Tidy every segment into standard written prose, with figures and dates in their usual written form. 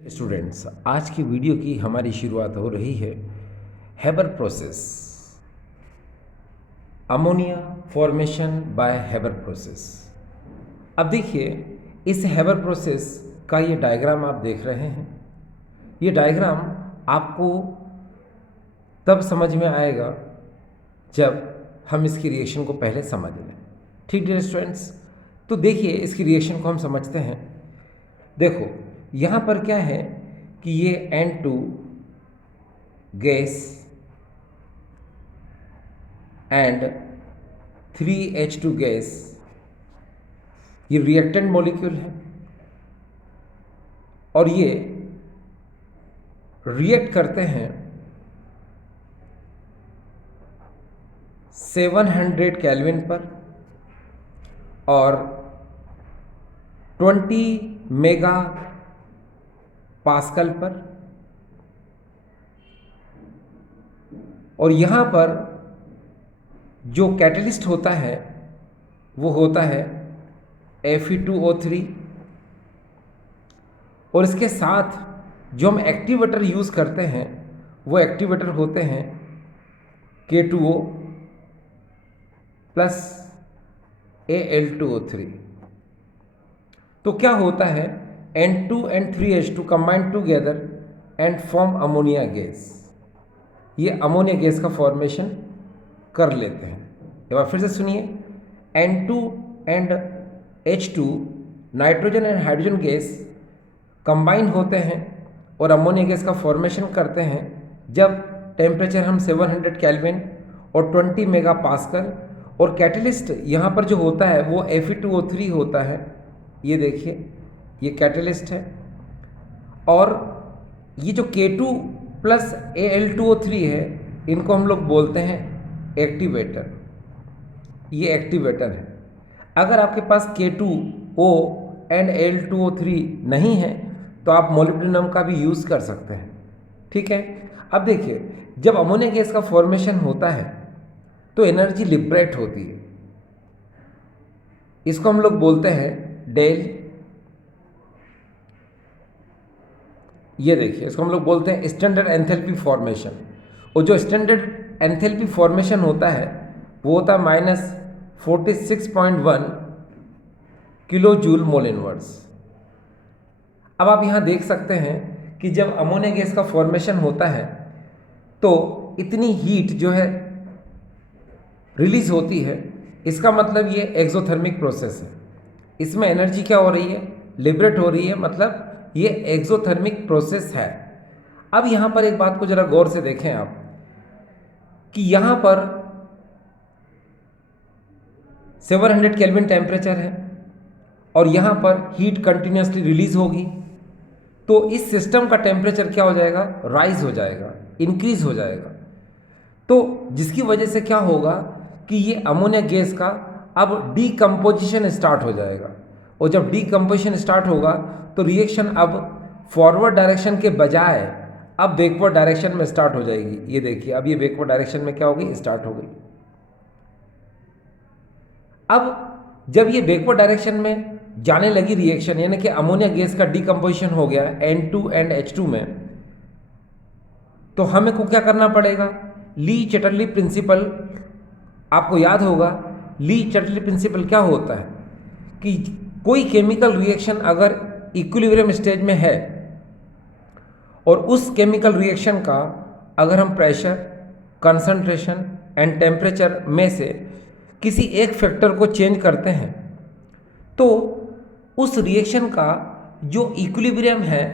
Students, आज की video की हमारी शुरुआत हो रही है Haber process, ammonia formation by Haber process. अब देखिए, इस हेबर प्रोसेस का ये डायग्राम आप देख रहे हैं। ये डायग्राम आपको तब समझ में आएगा जब हम इसकी रिएक्शन को पहले समझ लें। ठीक डियर स्टूडेंट्स, तो देखिए इसकी रिएक्शन को हम समझते हैं। देखो यहाँ पर क्या है कि ये N2 gas and 3H2 gas, ये रिएक्टेंट मॉलिक्यूल है और ये रिएक्ट करते हैं 700 केल्विन पर और 20 मेगा पास्कल पर। और यहाँ पर जो कैटलिस्ट होता है वो होता है Fe2O3 और इसके साथ जो हम एक्टिवेटर यूज़ करते हैं वो एक्टिवेटर होते हैं K2O प्लस Al2O3। तो क्या होता है, N2 and 3H2 combine together and form ammonia gas. ये अमोनिया गैस का फॉर्मेशन कर लेते हैं। एक बार फिर से सुनिए, N2 and H2 nitrogen and hydrogen gas combine होते हैं और अमोनिया गैस का फॉर्मेशन करते हैं जब टेम्परेचर हम 700 केल्विन और 20 मेगा पास्कल, और कैटलिस्ट यहाँ पर जो होता है वो Fe2O3 होता है। ये देखिए, ये कैटलिस्ट है और ये जो K2 प्लस Al2O3 है इनको हम लोग बोलते हैं एक्टिवेटर। ये एक्टिवेटर है। अगर आपके पास K2O एंड Al2O3 नहीं है तो आप मोलिब्डेनम का भी यूज़ कर सकते हैं। ठीक है। अब देखिए, जब अमोनिया गैस का फॉर्मेशन होता है तो एनर्जी लिबरेट होती है। इसको हम लोग बोलते हैं डेल। ये देखिए, इसको हम लोग बोलते हैं स्टैंडर्ड एंथैल्पी फॉर्मेशन। और जो स्टैंडर्ड एंथैल्पी फॉर्मेशन होता है वो होता है -46.1 किलो जूल मोल इनवर्स। अब आप यहाँ देख सकते हैं कि जब अमोनिया गैस का फॉर्मेशन होता है तो इतनी हीट जो है रिलीज होती है। इसका मतलब ये एक्सोथर्मिक प्रोसेस है। इसमें एनर्जी क्या हो रही है, लिबरेट हो रही है, मतलब ये एक्सोथर्मिक प्रोसेस है। अब यहाँ पर एक बात को जरा गौर से देखें आप कि यहाँ पर 700 केल्विन टेम्परेचर है और यहाँ पर हीट कंटिन्यूसली रिलीज होगी, तो इस सिस्टम का टेम्परेचर क्या हो जाएगा, राइज हो जाएगा, इंक्रीज हो जाएगा। तो जिसकी वजह से क्या होगा कि ये अमोनिया गैस का अब डीकम्पोजिशन स्टार्ट हो जाएगा। और जब डीकम्पोजिशन स्टार्ट होगा तो रिएक्शन अब फॉरवर्ड डायरेक्शन के बजाय अब बैकवर्ड डायरेक्शन में स्टार्ट हो जाएगी। ये देखिए, अब ये बैकवर्ड डायरेक्शन में क्या होगी, स्टार्ट हो गई। अब जब ये बैकवर्ड डायरेक्शन में जाने लगी रिएक्शन, यानी कि अमोनिया गैस का डीकम्पोजिशन हो गया N2 एंड H2 में, तो हमें को क्या करना पड़ेगा, ली चैटरली प्रिंसिपल। आपको याद होगा ली चैटरली प्रिंसिपल क्या होता है कि कोई केमिकल रिएक्शन अगर इक्विलिब्रियम स्टेज में है और उस केमिकल रिएक्शन का अगर हम प्रेशर, कंसंट्रेशन एंड टेम्परेचर में से किसी एक फैक्टर को चेंज करते हैं तो उस रिएक्शन का जो इक्विलिब्रियम है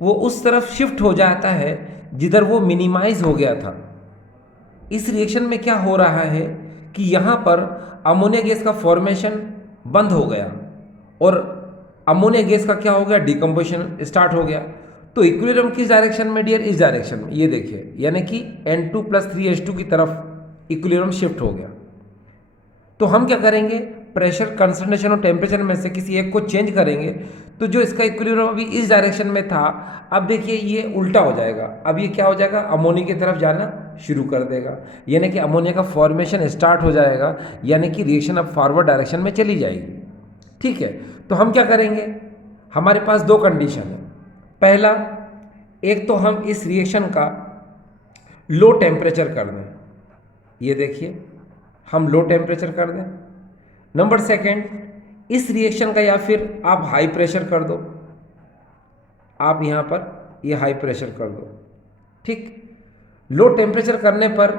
वो उस तरफ शिफ्ट हो जाता है जिधर वो मिनिमाइज हो गया था। इस रिएक्शन में क्या हो रहा है कि यहाँ पर अमोनिया गैस का फॉर्मेशन बंद हो गया और अमोनिया गैस का क्या हो गया, डिकम्पोजिशन स्टार्ट हो गया। तो इक्विलिब्रियम किस डायरेक्शन में डियर, इस डायरेक्शन में। ये देखिए, यानी कि N2 प्लस 3H2 की तरफ इक्विलिब्रियम शिफ्ट हो गया। तो हम क्या करेंगे, प्रेशर, कंसंट्रेशन और टेम्परेचर में से किसी एक को चेंज करेंगे तो जो इसका इक्विलिब्रियम अभी इस डायरेक्शन में था, अब देखिए ये उल्टा हो जाएगा। अब ये क्या हो जाएगा, अमोनिया की तरफ जाना शुरू कर देगा, यानी कि अमोनिया का फॉर्मेशन स्टार्ट हो जाएगा, यानी कि रिएक्शन अब फॉरवर्ड डायरेक्शन में चली जाएगी। ठीक है, तो हम क्या करेंगे, हमारे पास दो कंडीशन है। पहला, एक तो हम इस रिएक्शन का लो टेम्परेचर कर दें, ये देखिए हम लो टेम्परेचर कर दें। नंबर सेकंड, इस रिएक्शन का या फिर आप हाई प्रेशर कर दो, आप यहाँ पर ये हाई प्रेशर कर दो, ठीक। लो टेम्परेचर करने पर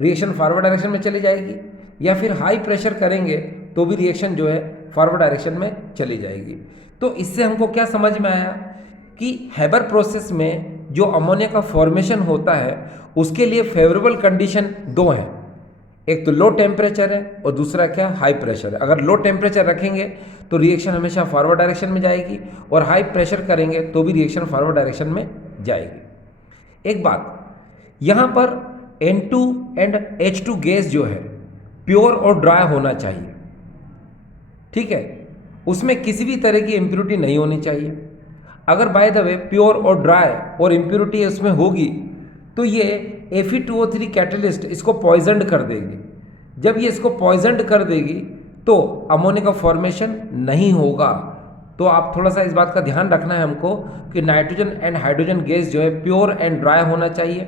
रिएक्शन फॉरवर्ड डायरेक्शन में चली जाएगी, या फिर हाई प्रेशर करेंगे तो भी रिएक्शन जो है फॉरवर्ड डायरेक्शन में चली जाएगी। तो इससे हमको क्या समझ में आया कि हैबर प्रोसेस में जो अमोनिया का फॉर्मेशन होता है उसके लिए फेवरेबल कंडीशन दो हैं, एक तो लो टेम्परेचर है और दूसरा क्या, हाई प्रेशर है। अगर लो टेम्परेचर रखेंगे तो रिएक्शन हमेशा फॉरवर्ड डायरेक्शन में जाएगी, और हाई प्रेशर करेंगे तो भी रिएक्शन फॉरवर्ड डायरेक्शन में जाएगी। एक बात, यहाँ पर N2 एंड H2 गैस जो है प्योर और ड्राई होना चाहिए, ठीक है, उसमें किसी भी तरह की इम्प्योरिटी नहीं होनी चाहिए। अगर बाय द वे प्योर और ड्राई और इम्प्योरिटी उसमें होगी तो ये Fe2O3 कैटलिस्ट इसको पॉइजनड कर देगी। जब ये इसको पॉइजनड कर देगी तो अमोनिया का फॉर्मेशन नहीं होगा। तो आप थोड़ा सा इस बात का ध्यान रखना है हमको कि नाइट्रोजन एंड हाइड्रोजन गैस जो है प्योर एंड ड्राई होना चाहिए,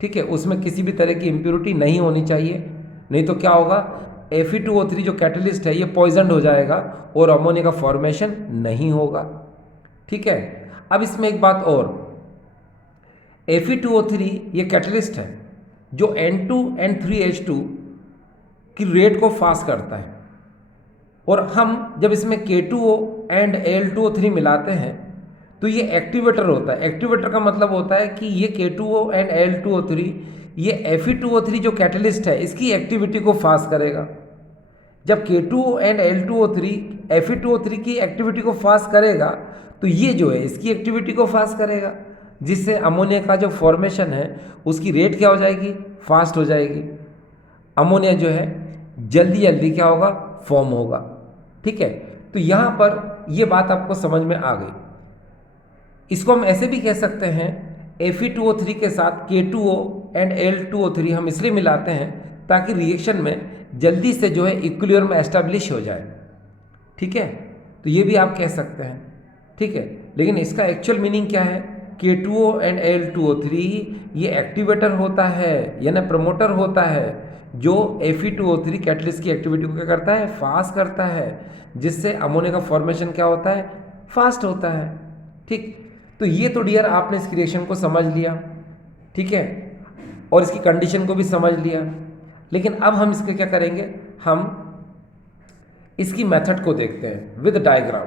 ठीक है, उसमें किसी भी तरह की इम्प्योरिटी नहीं होनी चाहिए, नहीं तो क्या होगा, Fe2O3 जो कैटलिस्ट है ये पॉइजनड हो जाएगा और अमोनिया का फॉर्मेशन नहीं होगा, ठीक है। अब इसमें एक बात और, Fe2O3 ये कैटलिस्ट है जो N2N3H2 की रेट को फास्ट करता है, और हम जब इसमें K2O एंड Al2O3 मिलाते हैं तो ये एक्टिवेटर होता है। एक्टिवेटर का मतलब होता है कि ये K2O एंड Al2O3 ये Fe2O3 जो कैटलिस्ट है इसकी एक्टिविटी को फास्ट करेगा। जब K2O एंड Al2O3 Fe2O3 की एक्टिविटी को फास्ट करेगा तो ये जो है इसकी एक्टिविटी को फास्ट करेगा, जिससे अमोनिया का जो फॉर्मेशन है उसकी रेट क्या हो जाएगी, फास्ट हो जाएगी। अमोनिया जो है जल्दी जल्दी क्या होगा, फॉर्म होगा, ठीक है। तो यहाँ पर ये बात आपको समझ में आ गई। इसको हम ऐसे भी कह सकते हैं, Fe2O3 के साथ K2O एंड Al2O3 हम इसलिए मिलाते हैं ताकि रिएक्शन में जल्दी से जो है इक्विलिब्रियम एस्टेब्लिश हो जाए, ठीक है। तो ये भी आप कह सकते हैं, ठीक है। लेकिन इसका एक्चुअल मीनिंग क्या है, K2O एंड Al2O3 ये एक्टिवेटर होता है यानी प्रमोटर होता है जो Fe2O3 कैटलिस्ट की एक्टिविटी को क्या करता है, फास्ट करता है, जिससे अमोनिया का फॉर्मेशन क्या होता है, फास्ट होता है, ठीक। तो ये तो डियर आपने इस रिएक्शन को समझ लिया, ठीक है, और इसकी कंडीशन को भी समझ लिया। लेकिन अब हम इसके क्या करेंगे, हम इसकी मेथड को देखते हैं विद डायग्राम।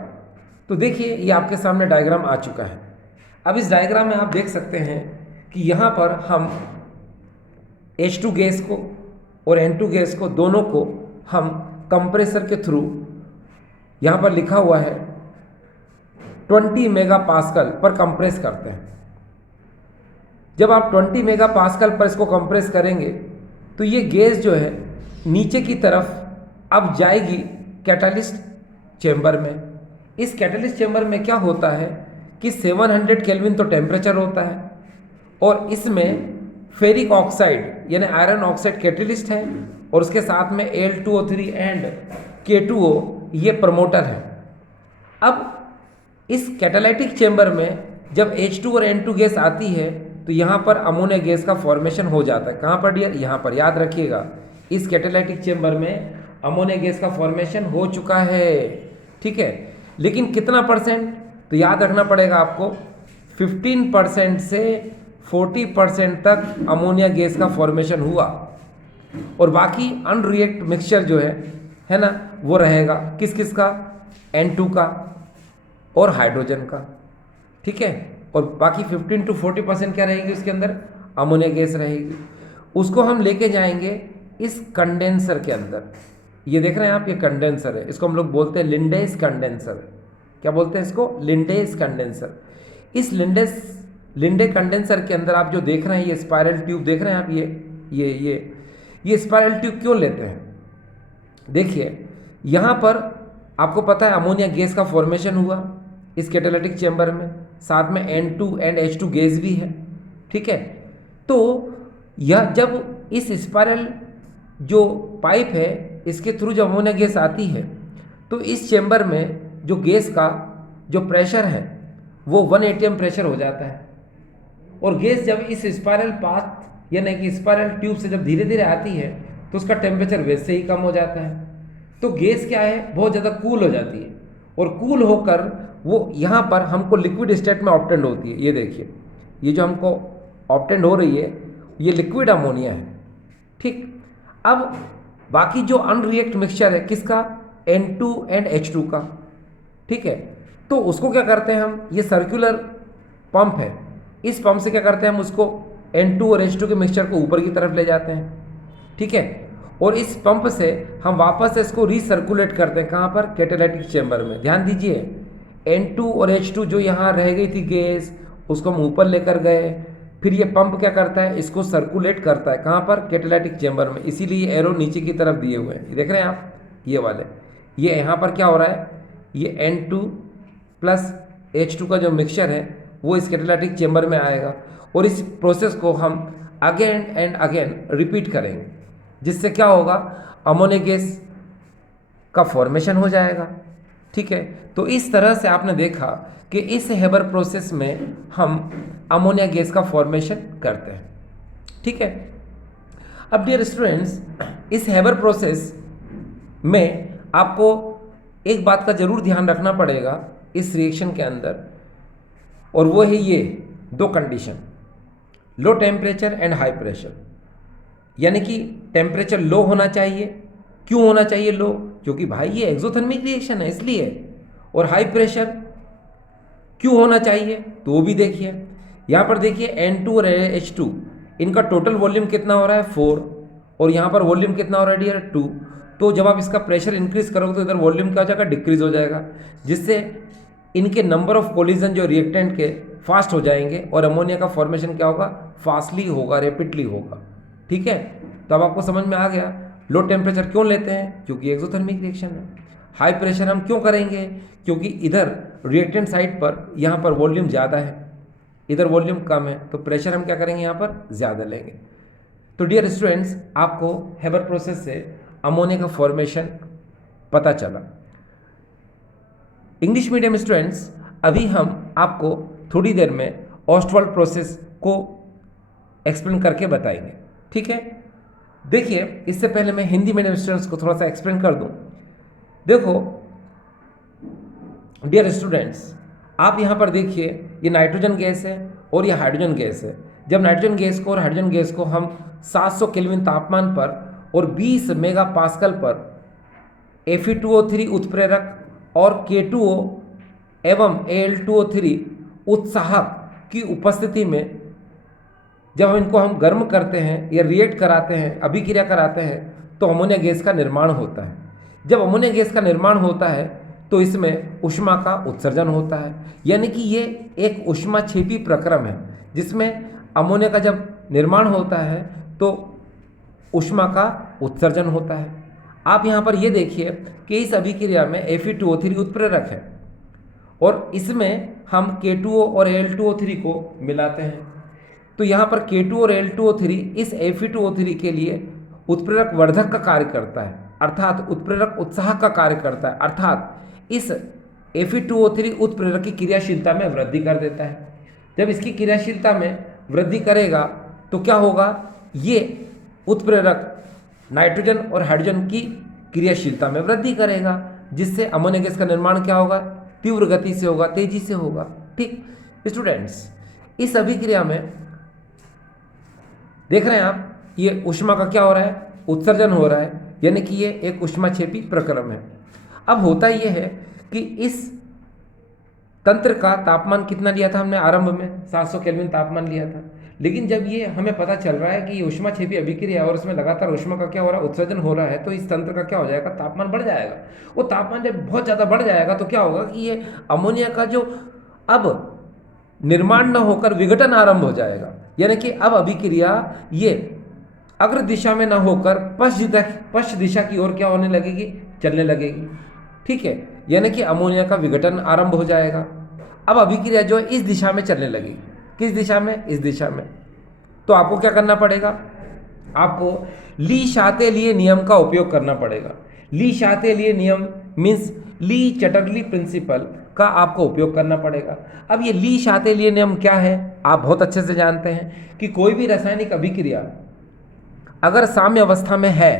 तो देखिए ये आपके सामने डायग्राम आ चुका है। अब इस डायग्राम में आप देख सकते हैं कि यहाँ पर हम H2 गैस को और N2 गैस को दोनों को हम कंप्रेसर के थ्रू, यहाँ पर लिखा हुआ है 20 मेगापास्कल पर कंप्रेस करते हैं। जब आप 20 मेगापास्कल पर इसको कंप्रेस करेंगे तो ये गैस जो है नीचे की तरफ अब जाएगी कैटलिस्ट चेंबर में। इस कैटलिस्ट चेंबर में क्या होता है कि 700 केल्विन तो टेम्परेचर होता है, और इसमें फेरिक ऑक्साइड यानी आयरन ऑक्साइड कैटलिस्ट है, और उसके साथ में Al2O3 एंड K2O ये प्रमोटर है। अब इस कैटालाइटिक चेंबर में जब H2 और N2 गैस आती है तो यहाँ पर अमोनिया गैस का फॉर्मेशन हो जाता है। कहाँ पर डियर, यहाँ पर, याद रखिएगा इस कैटालाइटिक चेंबर में अमोनिया गैस का फॉर्मेशन हो चुका है, ठीक है। लेकिन कितना परसेंट, तो याद रखना पड़ेगा आपको 15% से 40% तक अमोनिया गैस का फॉर्मेशन हुआ, और बाकी अनरिएक्ट मिक्सचर जो है ना, वो रहेगा किस किस का, N2 का और हाइड्रोजन का, ठीक है। और बाकी 15 to 40% क्या रहेगी उसके अंदर, अमोनिया गैस रहेगी। उसको हम लेके जाएंगे इस कंडेंसर के अंदर। ये देख रहे हैं आप, ये कंडेंसर है, इसको हम लोग बोलते हैं लिंडेस कंडेंसर। क्या बोलते हैं इसको, लिंडेस कंडेंसर। इस लिंडे कंडेंसर के अंदर आप जो देख रहे हैं ये स्पाइरल ट्यूब देख रहे हैं आप, ये स्पाइरल ट्यूब क्यों लेते हैं, देखिए यहाँ पर आपको पता है अमोनिया गैस का फॉर्मेशन हुआ इस कैटालिटिक चेंबर में, साथ में N2 एंड H2 गैस भी है, ठीक है। तो यह जब इस स्पाइरल जो पाइप है इसके थ्रू जब अमोनिया गैस आती है तो इस चेंबर में जो गैस का जो प्रेशर है वो 1 atm प्रेशर हो जाता है। और गैस जब इस स्पायरल पाथ यानी कि स्पायरल ट्यूब से जब धीरे धीरे आती है तो उसका टेम्परेचर वैसे ही कम हो जाता है। तो गैस क्या है, बहुत ज़्यादा कूल हो जाती है और कूल होकर वो यहाँ पर हमको लिक्विड स्टेट में ऑब्टेंड होती है। ये देखिए, ये जो हमको ऑब्टेंड हो रही है ये लिक्विड अमोनिया है। ठीक, अब बाकी जो अनरिएक्ट मिक्सचर है किसका, N2 एंड H2 का। ठीक है, तो उसको क्या करते हैं हम, ये सर्कुलर पंप है, इस पंप से क्या करते हैं हम उसको N2 और H2 के मिक्सचर को ऊपर की तरफ ले जाते हैं। ठीक है, और इस पंप से हम वापस से इसको रीसर्कुलेट करते हैं, कहाँ पर, कैटालाइटिक चेंबर में। ध्यान दीजिए, N2 और H2 जो यहाँ रह गई थी गैस, उसको हम ऊपर लेकर गए, फिर ये पंप क्या करता है, इसको सर्कुलेट करता है, कहाँ पर, कैटालाइटिक चेंबर में। इसीलिए एरो नीचे की तरफ दिए हुए हैं, देख रहे हैं आप, ये वाले। ये यहाँ पर क्या हो रहा है, ये N2 प्लस H2 का जो मिक्सचर है वो इस कैटालाइटिक चेंबर में आएगा और इस प्रोसेस को हम अगेन एंड अगेन रिपीट करेंगे, जिससे क्या होगा, अमोनिया गैस का फॉर्मेशन हो जाएगा। ठीक है, तो इस तरह से आपने देखा कि इस हेबर प्रोसेस में हम अमोनिया गैस का फॉर्मेशन करते हैं। ठीक है, अब डियर स्टूडेंट्स, इस हेबर प्रोसेस में आपको एक बात का जरूर ध्यान रखना पड़ेगा इस रिएक्शन के अंदर, और वो है ये दो condition, low temperature and high pressure. यानी कि टेम्परेचर लो होना चाहिए। क्यों होना चाहिए लो, क्योंकि भाई ये एक्सोथर्मिक रिएक्शन है इसलिए। और हाई प्रेशर क्यों होना चाहिए, तो वो भी देखिए। यहाँ पर देखिए N2 और H2, इनका टोटल वॉल्यूम कितना हो रहा है 4, और यहाँ पर वॉल्यूम कितना हो रहा है डियर 2। तो जब आप इसका प्रेशर इंक्रीज करोगे तो इधर वॉल्यूम क्या हो जाएगा, डिक्रीज हो जाएगा, जिससे इनके नंबर ऑफ कोलिजन जो रिएक्टेंट के फास्ट हो जाएंगे और अमोनिया का फॉर्मेशन क्या होगा, फास्टली होगा, रैपिडली होगा। ठीक है, तो अब आपको समझ में आ गया लो टेम्परेचर क्यों लेते हैं, क्योंकि एक्सोथर्मिक रिएक्शन है। हाई प्रेशर हम क्यों करेंगे, क्योंकि इधर रिएक्टेंट साइड पर यहाँ पर वॉल्यूम ज़्यादा है, इधर वॉल्यूम कम है, तो प्रेशर हम क्या करेंगे, यहाँ पर ज़्यादा लेंगे। तो डियर स्टूडेंट्स, आपको हेबर प्रोसेस से अमोनिया का फॉर्मेशन पता चला। इंग्लिश मीडियम स्टूडेंट्स, अभी हम आपको थोड़ी देर में ऑस्टवाल्ड प्रोसेस को एक्सप्लेन करके बताएंगे। ठीक है, देखिए इससे पहले मैं हिंदी मीडियम स्टूडेंट्स को थोड़ा सा एक्सप्लेन कर दूं। देखो डियर स्टूडेंट्स, आप यहाँ पर देखिए, ये नाइट्रोजन गैस है और ये हाइड्रोजन गैस है। जब नाइट्रोजन गैस को और हाइड्रोजन गैस को हम 700 केल्विन तापमान पर और 20 मेगा पास्कल पर Fe2O3 उत्प्रेरक और K2O एवं Al2O3 उत्साहक की उपस्थिति में जब हम इनको गर्म करते हैं या रिएक्ट कराते हैं, अभिक्रिया कराते हैं, तो अमोनिया गैस का निर्माण होता है। जब अमोनिया गैस का निर्माण होता है तो इसमें ऊष्मा का उत्सर्जन होता है। यानी कि ये एक ऊष्माक्षेपी प्रक्रम है, जिसमें अमोनिया का जब निर्माण होता है तो ऊष्मा का उत्सर्जन होता है। आप यहाँ पर ये देखिए कि इस अभिक्रिया में Fe2O3 उत्प्रेरक है और इसमें हम K2O और Al2O3 को मिलाते हैं। तो यहाँ पर K2 और Al2O3 इस Fe2O3 के लिए उत्प्रेरक वर्धक का कार्य करता है, अर्थात उत्प्रेरक उत्साहक का कार्य करता है, अर्थात इस Fe2O3 उत्प्रेरक की क्रियाशीलता में वृद्धि कर देता है। जब इसकी क्रियाशीलता में वृद्धि करेगा तो क्या होगा, ये उत्प्रेरक नाइट्रोजन और हाइड्रोजन की क्रियाशीलता में वृद्धि करेगा, जिससे अमोनिया गैस का निर्माण क्या होगा, तीव्र गति से होगा, तेजी से होगा। ठीक स्टूडेंट्स, इस अभिक्रिया में देख रहे हैं आप, ये ऊष्मा का क्या हो रहा है, उत्सर्जन हो रहा है, यानी कि ये एक ऊष्माक्षेपी प्रक्रम है। अब होता ये है कि इस तंत्र का तापमान कितना लिया था हमने आरंभ में, 700 केल्विन तापमान लिया था। लेकिन जब ये हमें पता चल रहा है कि ये ऊष्माक्षेपी अभिक्रिया है और उसमें लगातार ऊष्मा का क्या हो रहा है, उत्सर्जन हो रहा है, तो इस तंत्र का क्या हो जाएगा, तापमान बढ़ जाएगा। वो तापमान जब बहुत ज़्यादा बढ़ जाएगा तो क्या होगा कि ये अमोनिया का जो अब निर्माण न होकर विघटन आरंभ हो जाएगा। यानी कि अब अभिक्रिया ये अग्र दिशा में न होकर पश्च दिशा की ओर क्या होने लगेगी, चलने लगेगी। ठीक है, यानी कि अमोनिया का विघटन आरंभ हो जाएगा। अब अभिक्रिया जो है इस दिशा में चलने लगेगी। किस दिशा में, इस दिशा में। तो आपको क्या करना पड़ेगा, आपको ली शातेलिए नियम का उपयोग करना पड़ेगा। ली शातेलिए नियम मीन्स ली चटर्ली प्रिंसिपल का आपको उपयोग करना पड़ेगा। अब ये ली शाते लिए नियम क्या है आप बहुत अच्छे से जानते हैं कि कोई भी रासायनिक अभिक्रिया अगर साम्य अवस्था में है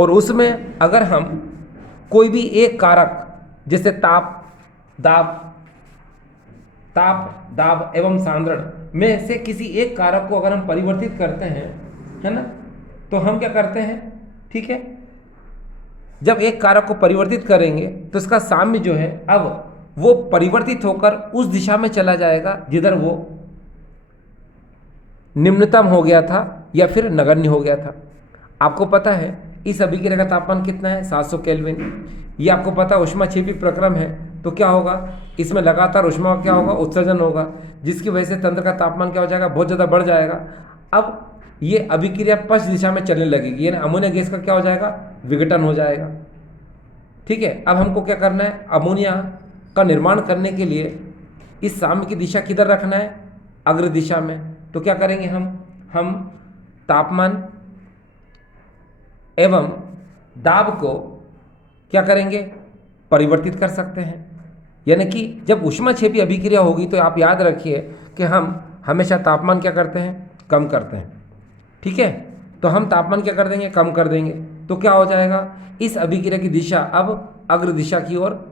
और उसमें अगर हम कोई भी एक कारक जैसे ताप दाब एवं सांद्रण में से किसी एक कारक को अगर हम परिवर्तित करते हैं, है ना, तो हम क्या करते हैं, ठीक है, जब एक कारक को परिवर्तित करेंगे तो इसका साम्य जो है अब वो परिवर्तित होकर उस दिशा में चला जाएगा जिधर वो निम्नतम हो गया था या फिर नगण्य हो गया था। आपको पता है इस अभिक्रिया का तापमान कितना है, 700 केल्विन। ये आपको पता है ऊष्माक्षेपी प्रक्रम है, तो क्या होगा, इसमें लगातार ऊष्मा क्या होगा, उत्सर्जन होगा, जिसकी वजह से तंत्र का तापमान क्या हो जाएगा, बहुत ज़्यादा बढ़ जाएगा। अब ये अभिक्रिया पश्चिम दिशा में चलने लगेगी, यानी अमोनिया गैस का क्या हो जाएगा, विघटन हो जाएगा। ठीक है, अब हमको क्या करना है, अमोनिया का निर्माण करने के लिए इस साम्य की दिशा किधर रखना है, अग्र दिशा में। तो क्या करेंगे हम तापमान एवं दाब को क्या करेंगे, परिवर्तित कर सकते हैं। यानी कि जब ऊष्माक्षेपी अभिक्रिया होगी तो आप याद रखिए कि हम हमेशा तापमान क्या करते हैं, कम करते हैं। ठीक है, तो हम तापमान क्या कर देंगे, कम कर देंगे, तो क्या हो जाएगा, इस अभिक्रिया की दिशा अब अग्र दिशा की ओर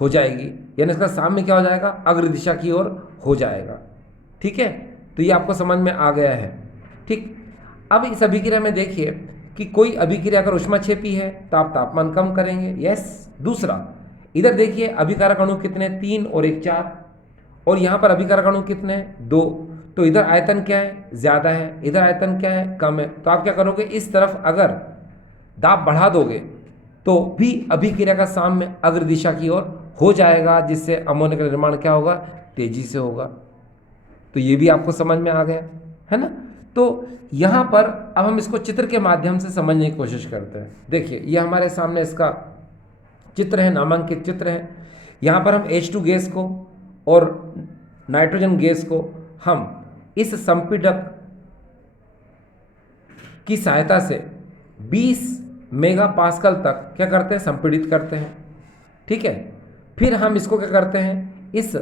हो जाएगी, यानी इसका साम्य क्या हो जाएगा, अग्र दिशा की ओर हो जाएगा। ठीक है, तो ये आपको समझ में आ गया है। ठीक, अब इस अभिक्रिया में देखिए कि कोई अभिक्रिया अगर ऊष्माक्षेपी है तो आप तापमान कम करेंगे, यस। दूसरा, इधर देखिए अभिकारक अणु कितने, 3 और 1 4, और यहाँ पर अभिकारक अणु कितने हैं, 2। तो इधर आयतन क्या है, ज़्यादा है, इधर आयतन क्या है, कम है। तो आप क्या करोगे, इस तरफ अगर दाब बढ़ा दोगे तो भी अभिक्रिया का साम्य अग्र दिशा की ओर हो जाएगा, जिससे अमोनिया का निर्माण क्या होगा, तेजी से होगा। तो ये भी आपको समझ में आ गया है ना। तो यहाँ पर अब हम इसको चित्र के माध्यम से समझने की कोशिश करते हैं। देखिए ये हमारे सामने इसका चित्र है, नामांकित चित्र है। यहाँ पर हम H2 गैस को और नाइट्रोजन गैस को हम इस संपीड़क की सहायता से 20 मेगापास्कल तक क्या करते हैं, संपीड़ित करते हैं। ठीक है, फिर हम इसको क्या करते हैं, इस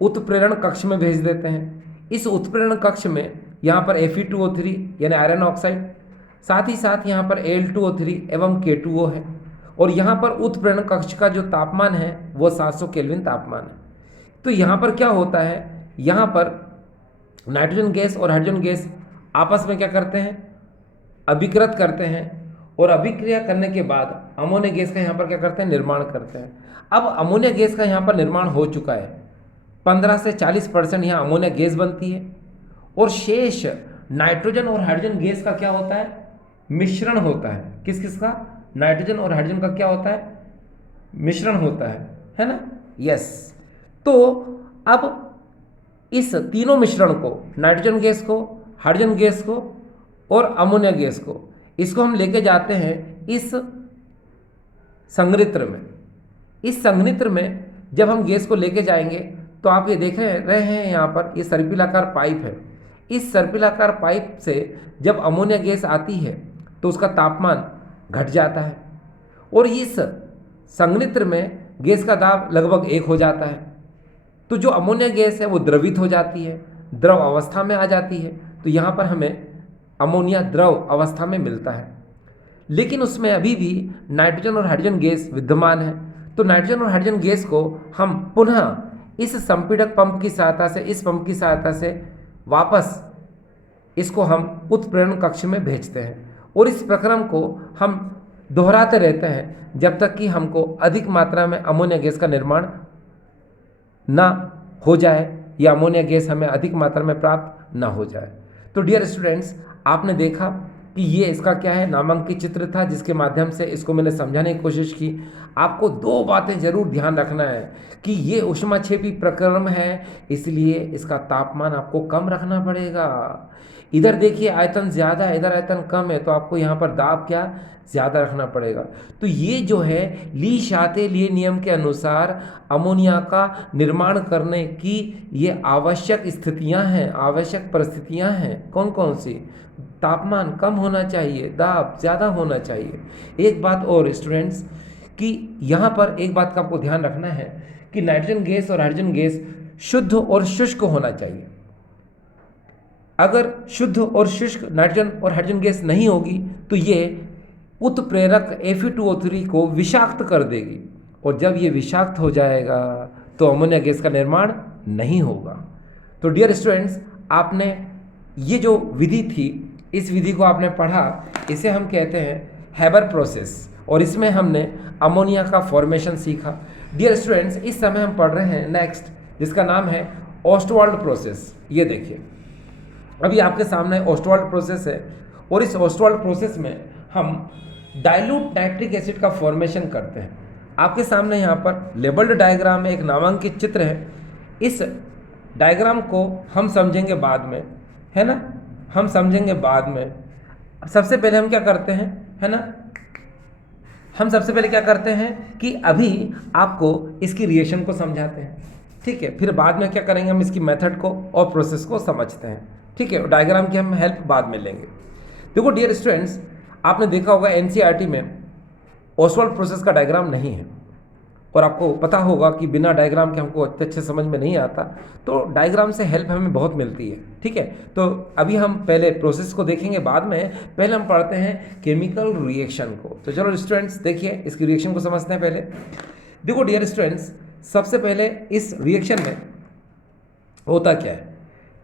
उत्प्रेरण कक्ष में भेज देते हैं। इस उत्प्रेरण कक्ष में यहाँ पर Fe2O3 यानी आयरन ऑक्साइड, साथ ही साथ यहाँ पर Al2O3 एवं K2O है, और यहाँ पर उत्प्रेरण कक्ष का जो तापमान है वो 700 केल्विन तापमान है। तो यहाँ पर क्या होता है, यहाँ पर नाइट्रोजन गैस और हाइड्रोजन गैस आपस में क्या करते हैं, अभिकृत करते हैं, और अभिक्रिया करने के बाद अमोनिया गैस का यहाँ पर क्या करते हैं, निर्माण करते हैं। अब अमोनिया गैस का यहाँ पर निर्माण हो चुका है, 15 से 40% यहाँ अमोनिया गैस बनती है, और शेष नाइट्रोजन और हाइड्रोजन गैस का क्या होता है, मिश्रण होता है। किस किस का, नाइट्रोजन और हाइड्रोजन का क्या होता है, मिश्रण होता है ना, यस। तो अब इस तीनों मिश्रण को, नाइट्रोजन गैस को, हाइड्रोजन गैस को और अमोनिया गैस को, इसको हम लेके जाते हैं इस संघनित्र में। इस संघनित्र में जब हम गैस को लेके जाएंगे तो आप ये देख रहे हैं यहाँ पर ये सर्पिलाकार पाइप है। इस सर्पिलाकार पाइप से जब अमोनिया गैस आती है तो उसका तापमान घट जाता है, और इस संघनित्र में गैस का दाब लगभग 1 हो जाता है। तो जो अमोनिया गैस है वो द्रवित हो जाती है, द्रव अवस्था में आ जाती है। तो यहाँ पर हमें अमोनिया द्रव अवस्था में मिलता है, लेकिन उसमें अभी भी नाइट्रोजन और हाइड्रोजन गैस विद्यमान है। तो नाइट्रोजन और हाइड्रोजन गैस को हम पुनः इस संपीड़क पंप की सहायता से, इस पंप की सहायता से वापस इसको हम उत्प्रेरण कक्ष में भेजते हैं, और इस प्रक्रम को हम दोहराते रहते हैं जब तक कि हमको अधिक मात्रा में अमोनिया गैस का निर्माण ना हो जाए, या अमोनिया गैस हमें अधिक मात्रा में प्राप्त ना हो जाए। तो डियर स्टूडेंट्स, आपने देखा कि ये इसका क्या है, नामांकित चित्र था, जिसके माध्यम से इसको मैंने समझाने की कोशिश की। आपको 2 बातें जरूर ध्यान रखना है कि ये ऊष्माक्षेपी प्रक्रम है, इसलिए इसका तापमान आपको कम रखना पड़ेगा। इधर देखिए आयतन ज़्यादा है, इधर आयतन कम है, तो आपको यहाँ पर दाब क्या ज़्यादा रखना पड़ेगा। तो ये जो है ली शाते लिए नियम के अनुसार अमोनिया का निर्माण करने की ये आवश्यक स्थितियां हैं, आवश्यक परिस्थितियां हैं। कौन कौन सी, तापमान कम होना चाहिए, दाब ज़्यादा होना चाहिए। एक बात और स्टूडेंट्स कि यहाँ पर एक बात का आपको ध्यान रखना है कि कि नाइट्रोजन गैस और हाइड्रोजन गैस शुद्ध और शुष्क होना चाहिए। अगर शुद्ध और शुष्क नाइट्रोजन और हाइड्रोजन गैस नहीं होगी तो ये उत्प्रेरक Fe2O3 को विषाक्त कर देगी, और जब ये विषाक्त हो जाएगा तो अमोनिया गैस का निर्माण नहीं होगा। तो डियर स्टूडेंट्स, आपने ये जो विधि थी, इस विधि को आपने पढ़ा, इसे हम कहते हैं हैबर प्रोसेस, और इसमें हमने अमोनिया का फॉर्मेशन सीखा। डियर स्टूडेंट्स, इस समय हम पढ़ रहे हैं नेक्स्ट, जिसका नाम है ऑस्टवाल्ड प्रोसेस। ये देखिए, अभी आपके सामने ऑस्टवाल्ड प्रोसेस है, और इस ऑस्टवाल्ड प्रोसेस में हम डाइल्यूट नाइट्रिक एसिड का फॉर्मेशन करते हैं। आपके सामने यहाँ पर लेबल्ड डायग्राम में एक नामांकित चित्र है। इस डायग्राम को हम समझेंगे बाद में, है ना, हम समझेंगे बाद में। सबसे पहले हम क्या करते हैं, है ना, हम सबसे पहले क्या करते हैं कि अभी आपको इसकी रिएक्शन को समझाते हैं, ठीक है। फिर बाद में क्या करेंगे, हम इसकी मेथड को और प्रोसेस को समझते हैं, ठीक है। डायग्राम की हम हेल्प बाद में लेंगे। देखो डियर स्टूडेंट्स, आपने देखा होगा एनसीईआरटी में ऑस्वाल्ड प्रोसेस का डायग्राम नहीं है, और आपको पता होगा कि बिना डायग्राम के हमको अच्छे समझ में नहीं आता, तो डायग्राम से हेल्प हमें बहुत मिलती है, ठीक है। तो अभी हम पहले प्रोसेस को देखेंगे, बाद में पहले हम पढ़ते हैं केमिकल रिएक्शन को। तो चलो स्टूडेंट्स, देखिए इसकी रिएक्शन को समझते हैं। पहले देखो डियर स्टूडेंट्स, सबसे पहले इस रिएक्शन में होता क्या है,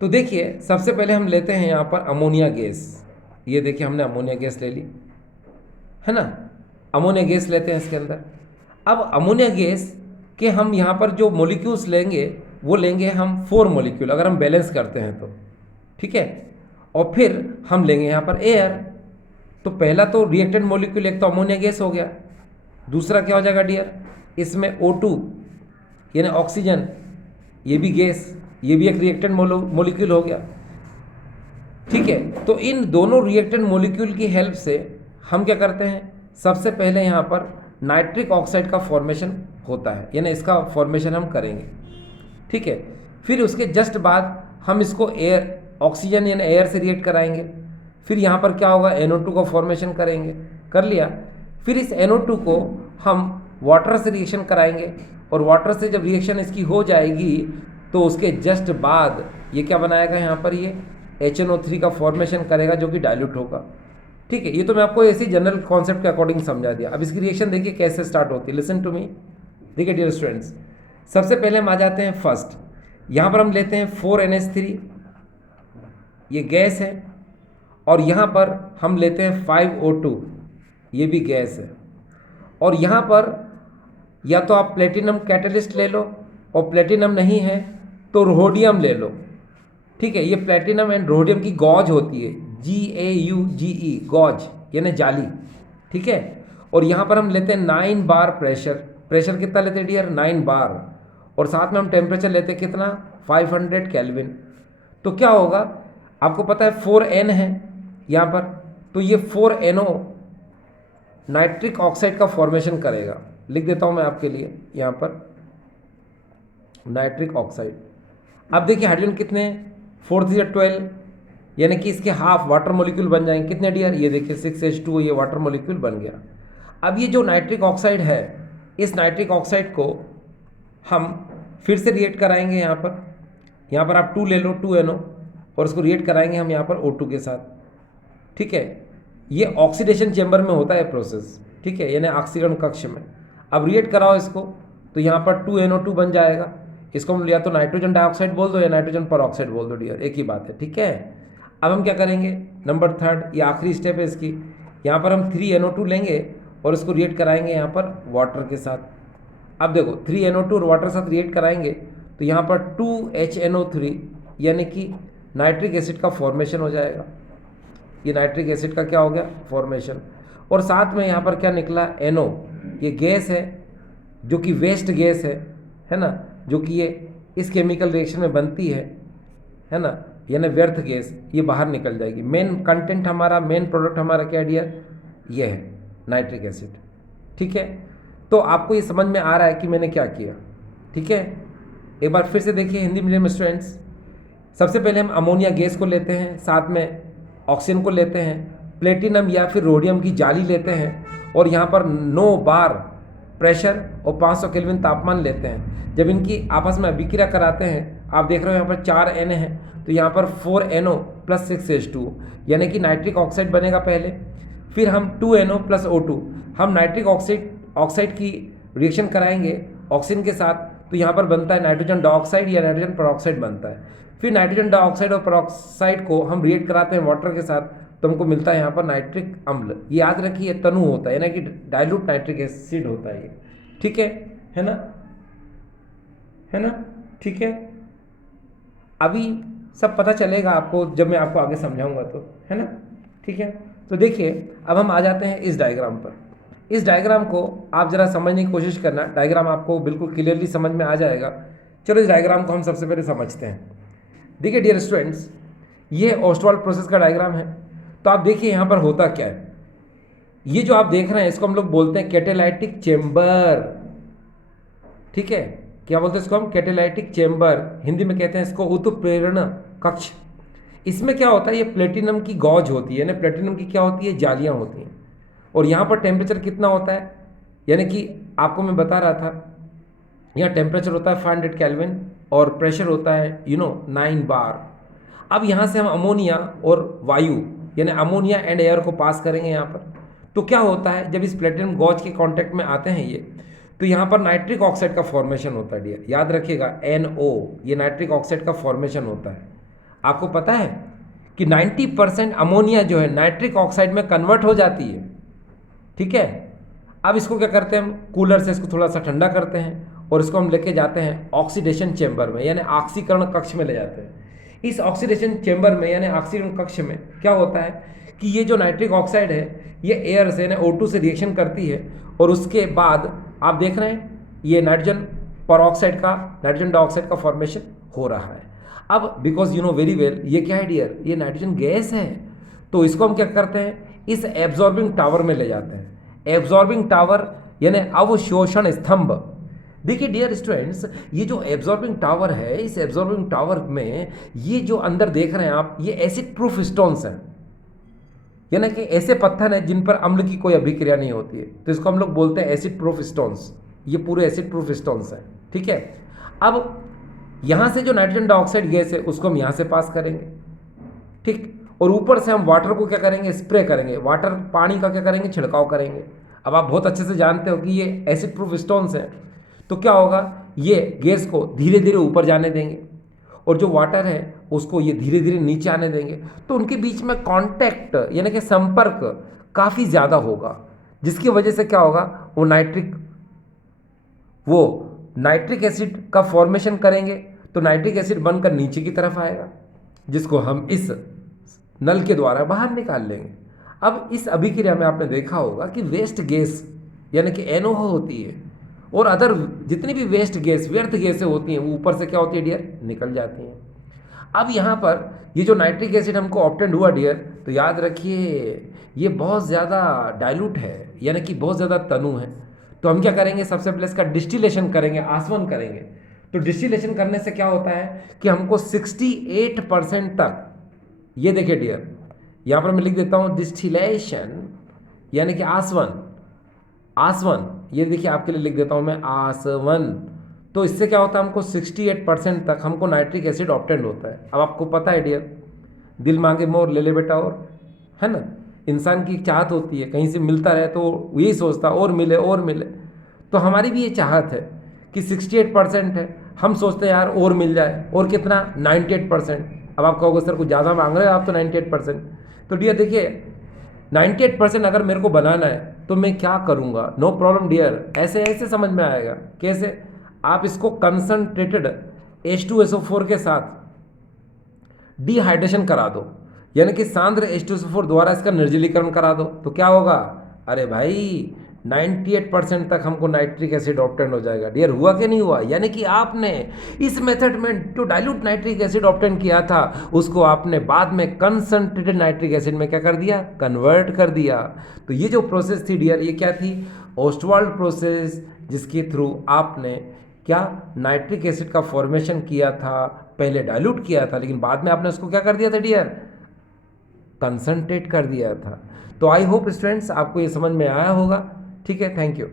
तो देखिए सबसे पहले हम लेते हैं यहाँ पर अमोनिया गैस। ये देखिए हमने अमोनिया गैस ले ली, है ना, अमोनिया गैस लेते हैं इसके अंदर। अब अमोनिया गैस के हम यहाँ पर जो मॉलिक्यूल्स लेंगे वो लेंगे हम 4 मॉलिक्यूल, अगर हम बैलेंस करते हैं तो, ठीक है। और फिर हम लेंगे यहाँ पर एयर। तो पहला तो रिएक्टेंट मॉलिक्यूल एक तो अमोनिया गैस हो गया, दूसरा क्या हो जाएगा डियर, इसमें O2 यानी ऑक्सीजन, ये भी गैस, ये भी एक रिएक्टेंट मॉलिक्यूल हो गया, ठीक है। तो इन दोनों रिएक्टेंट मॉलिक्यूल की हेल्प से हम क्या करते हैं, सबसे पहले यहाँ पर नाइट्रिक ऑक्साइड का फॉर्मेशन होता है, यानी इसका फॉर्मेशन हम करेंगे, ठीक है। फिर उसके जस्ट बाद हम इसको एयर, ऑक्सीजन यानी एयर से रिएक्ट कराएंगे। फिर यहाँ पर क्या होगा, NO2 का फॉर्मेशन करेंगे, कर लिया। फिर इस NO2 को हम वाटर से रिएक्शन कराएंगे, और वाटर से जब रिएक्शन इसकी हो जाएगी तो उसके जस्ट बाद ये क्या बनाएगा, यहाँ पर ये HNO3 का फॉर्मेशन करेगा, जो कि डाइल्यूट होगा, ठीक है। ये तो मैं आपको ऐसी जनरल कॉन्सेप्ट के अकॉर्डिंग समझा दिया। अब इसकी रिएक्शन देखिए कैसे स्टार्ट होती है, लिसन टू मी। देखिए डियर स्टूडेंट्स, सबसे पहले हम आ जाते हैं फर्स्ट, यहाँ पर हम लेते हैं 4NH3, ये गैस है, और यहाँ पर हम लेते हैं 5O2, ये भी गैस है। और यहाँ पर या तो आप प्लेटिनम कैटलिस्ट ले लो, और प्लेटिनम नहीं है तो रोडियम ले लो, ठीक है। ये प्लेटिनम एंड रोडियम की गॉज होती है, GAUGE, गॉज यानी जाली, ठीक है। और यहाँ पर हम लेते हैं 9 बार प्रेशर। प्रेशर कितना लेते हैं डियर, 9 बार, और साथ में हम टेम्परेचर लेते हैं कितना, 500 केल्विन। तो क्या होगा, आपको पता है 4N है यहाँ पर, तो ये 4NO नाइट्रिक ऑक्साइड का फॉर्मेशन करेगा। लिख देता हूँ मैं आपके लिए यहाँ पर नाइट्रिक ऑक्साइड। अब देखिए हाइड्रोजन कितने हैं, 4 3 12, यानी कि इसके हाफ वाटर मॉलिक्यूल बन जाएंगे। कितने डियर, ये देखिए 6H2, ये वाटर मॉलिक्यूल बन गया। अब ये जो नाइट्रिक ऑक्साइड है, इस नाइट्रिक ऑक्साइड को हम फिर से रिएक्ट कराएंगे यहाँ पर आप 2 ले लो, 2NO, और इसको रिएक्ट कराएंगे हम यहाँ पर O2 के साथ, ठीक है। ये ऑक्सीडेशन चेंबर में होता है प्रोसेस, ठीक है, यानी ऑक्सीकरण कक्ष में। अब रिएक्ट कराओ इसको, तो यहाँ पर 2NO2 बन जाएगा। इसको हम या तो नाइट्रोजन डाइऑक्साइड बोल दो या नाइट्रोजन परऑक्साइड बोल दो डियर, एक ही बात है, ठीक है। अब हम क्या करेंगे, नंबर 3, ये आखिरी स्टेप है इसकी, यहाँ पर हम 3NO2 लेंगे और इसको रिएक्ट कराएंगे यहाँ पर वाटर के साथ। अब देखो 3NO2 और वाटर के साथ रिएक्ट कराएंगे तो यहाँ पर 2HNO3 यानी कि नाइट्रिक एसिड का फॉर्मेशन हो जाएगा। ये नाइट्रिक एसिड का क्या हो गया, फॉर्मेशन। और साथ में यहाँ पर क्या निकला, NO, ये गैस है जो कि वेस्ट गैस है ना, जो कि ये इस केमिकल रिएक्शन में बनती है ना, यानी व्यर्थ गैस, ये बाहर निकल जाएगी। मेन कंटेंट हमारा, मेन प्रोडक्ट हमारा क्या डियर, ये है नाइट्रिक एसिड, ठीक है। तो आपको ये समझ में आ रहा है कि मैंने क्या किया, ठीक है। एक बार फिर से देखिए हिंदी मीडियम स्टूडेंट्स, सबसे पहले हम अमोनिया गैस को लेते हैं, साथ में ऑक्सीजन को लेते हैं, प्लेटिनम या फिर रोडियम की जाली लेते हैं, और यहाँ पर 9 बार प्रेशर और 500 केल्विन तापमान लेते हैं। जब इनकी आपस में अभिक्रिया कराते हैं, आप देख रहे हो यहाँ पर 4 Na है, तो यहाँ पर 4 NO + 6 H2, यानी कि नाइट्रिक ऑक्साइड बनेगा पहले, फिर हम 2 NO + O2, हम नाइट्रिक ऑक्साइड की रिएक्शन कराएंगे ऑक्सीजन के साथ, तो यहाँ पर बनता है नाइट्रोजन डाइऑक्साइड या नाइट्रोजन पेरोक्साइड बनता है। फिर नाइट्रोजन डाइऑक्साइड और पेरोक्साइड को हम रिएक्ट कराते हैं वाटर के साथ, तो हमको मिलता है यहाँ पर नाइट्रिक अम्ल। ये याद रखिए तनु होता है, यानी कि डाइल्यूट नाइट्रिक एसिड होता है ये, ठीक है ना, है ना, ठीक है। अभी सब पता चलेगा आपको जब मैं आपको आगे समझाऊंगा, तो है ना, ठीक है। तो देखिए अब हम आ जाते हैं इस डायग्राम पर। इस डायग्राम को आप ज़रा समझने की कोशिश करना, डायग्राम आपको बिल्कुल क्लियरली समझ में आ जाएगा। चलो इस डायग्राम को हम सबसे पहले समझते हैं। देखिए डियर स्टूडेंट्स, ये ऑस्टवाल्ड प्रोसेस का डायग्राम है। तो आप देखिए यहाँ पर होता क्या है, ये जो आप देख रहे हैं इसको हम लोग बोलते हैं कैटालाइटिक चेंबर, ठीक है। क्या बोलते हैं इसको हम? कैटालाइटिक चेंबर, हिंदी में कहते हैं इसको उत्प्रेरण कक्ष। इसमें क्या होता है, ये प्लेटिनम की गॉज होती है, यानी प्लेटिनम की क्या होती है, जालियाँ होती हैं। और यहाँ पर टेम्परेचर कितना होता है, यानी कि आपको मैं बता रहा था, यहाँ टेम्परेचर होता है 500 केल्विन और प्रेशर होता है 9 बार। अब यहाँ से हम अमोनिया और वायु यानी अमोनिया एंड एयर को पास करेंगे यहाँ पर। तो क्या होता है, जब इस प्लेटिनम गॉज के कांटेक्ट में आते हैं ये, तो यहाँ पर नाइट्रिक ऑक्साइड का फॉर्मेशन होता है डियर, याद रखिएगा NO, ये नाइट्रिक ऑक्साइड का फॉर्मेशन होता है। आपको पता है कि 90% अमोनिया जो है नाइट्रिक ऑक्साइड में कन्वर्ट हो जाती है, ठीक है। अब इसको क्या करते हैं हम, कूलर से इसको थोड़ा सा ठंडा करते हैं और इसको हम लेके जाते हैं ऑक्सीडेशन चेंबर में, यानी ऑक्सीकरण कक्ष में ले जाते हैं। इस ऑक्सीडेशन चेंबर में यानी ऑक्सीकरण कक्ष में क्या होता है कि ये जो नाइट्रिक ऑक्साइड है ये एयर से यानी O2 से रिएक्शन करती है, और उसके बाद आप देख रहे हैं ये नाइट्रोजन पेरोक्साइड का, नाइट्रोजन डाइऑक्साइड का फॉर्मेशन हो रहा है। अब because you know very well ये क्या है डियर, ये नाइट्रोजन गैस है, तो इसको हम क्या करते हैं, इस एब्जॉर्बिंग टावर में ले जाते हैं। एब्जॉर्बिंग टावर यानी अवशोषण स्तंभ। देखिए डियर स्टूडेंट्स, ये जो एब्जॉर्बिंग टावर है, इस एब्जॉर्बिंग टावर में ये जो अंदर देख रहे हैं आप, ये एसिड प्रूफ स्टोन्स हैं, यानी कि ऐसे पत्थर हैं जिन पर अम्ल की कोई अभिक्रिया नहीं होती है, तो इसको हम लोग बोलते हैं एसिड प्रूफ स्टोन्स। ये पूरे एसिड प्रूफ स्टोन्स हैं, ठीक है। अब यहाँ से जो नाइट्रोजन डाइऑक्साइड गैस है उसको हम यहाँ से पास करेंगे, ठीक, और ऊपर से हम वाटर को क्या करेंगे, स्प्रे करेंगे, वाटर पानी का क्या करेंगे, छिड़काव करेंगे। अब आप बहुत अच्छे से जानते हो कि ये एसिड प्रूफ स्टोन्स हैं, तो क्या होगा, ये गैस को धीरे धीरे ऊपर जाने देंगे और जो वाटर है उसको ये धीरे धीरे नीचे आने देंगे। तो उनके बीच में कांटेक्ट यानी कि संपर्क काफ़ी ज़्यादा होगा, जिसकी वजह से क्या होगा, वो नाइट्रिक एसिड का फॉर्मेशन करेंगे। तो नाइट्रिक एसिड बनकर नीचे की तरफ आएगा, जिसको हम इस नल के द्वारा बाहर निकाल लेंगे। अब इस अभिक्रिया में आपने देखा होगा कि वेस्ट गैस यानी कि NO होती है, और अदर जितनी भी वेस्ट गैस, व्यर्थ गैसें होती हैं, वो ऊपर से क्या होती है डियर, निकल जाती हैं। अब यहाँ पर ये जो नाइट्रिक एसिड हमको ऑब्टेंड हुआ डियर, तो याद रखिए ये बहुत ज़्यादा डाइल्यूट है, यानी कि बहुत ज़्यादा तनु है। तो हम क्या करेंगे, सबसे पहले इसका डिस्टिलेशन करेंगे, आसवन करेंगे। तो डिस्टिलेशन करने से क्या होता है कि हमको 68% तक, ये देखिए डियर, यहाँ पर मैं लिख देता हूँ डिस्टिलेशन यानी कि आसवन, आसवन, ये देखिए आपके लिए लिख देता हूँ मैं आसवन। तो इससे क्या होता है, हमको 68% तक हमको नाइट्रिक एसिड ऑब्टेंड होता है। अब आपको पता है डियर, दिल मांगे मोर ले ले बेटा, और है ना, इंसान की चाहत होती है कहीं से मिलता रहे तो यही सोचता और मिले और मिले। तो हमारी भी ये चाहत है कि 68% है, हम सोचते हैं यार और मिल जाए, और कितना, 98%। अब आप कहोगे सर कुछ ज़्यादा मांग रहे हो आप तो 98%। तो डियर देखिए 98% अगर मेरे को बनाना है तो मैं क्या करूँगा, नो प्रॉब्लम डियर, ऐसे ऐसे समझ में आएगा। कैसे, आप इसको कंसंट्रेटेड H2SO4 के साथ डिहाइड्रेशन करा दो, यानी कि सांद्र H2SO4 द्वारा इसका निर्जलीकरण करा दो। तो क्या होगा, अरे भाई 98% तक हमको नाइट्रिक एसिड ऑब्टेन हो जाएगा। डियर हुआ कि नहीं हुआ, यानी कि आपने इस मेथड में जो डाइल्यूट नाइट्रिक एसिड ऑब्टेन किया था उसको आपने बाद में कंसंट्रेटेड नाइट्रिक एसिड में क्या कर दिया, कन्वर्ट कर दिया। तो ये जो प्रोसेस थी डियर, ये क्या थी, ऑस्टवाल्ड प्रोसेस, जिसके थ्रू आपने क्या नाइट्रिक एसिड का फॉर्मेशन किया था, पहले डाइल्यूट किया था लेकिन बाद में आपने उसको क्या कर दिया था डियर, कंसंट्रेट कर दिया था। तो आई होप स्टूडेंट्स आपको ये समझ में आया होगा। ठीक है, थैंक यू।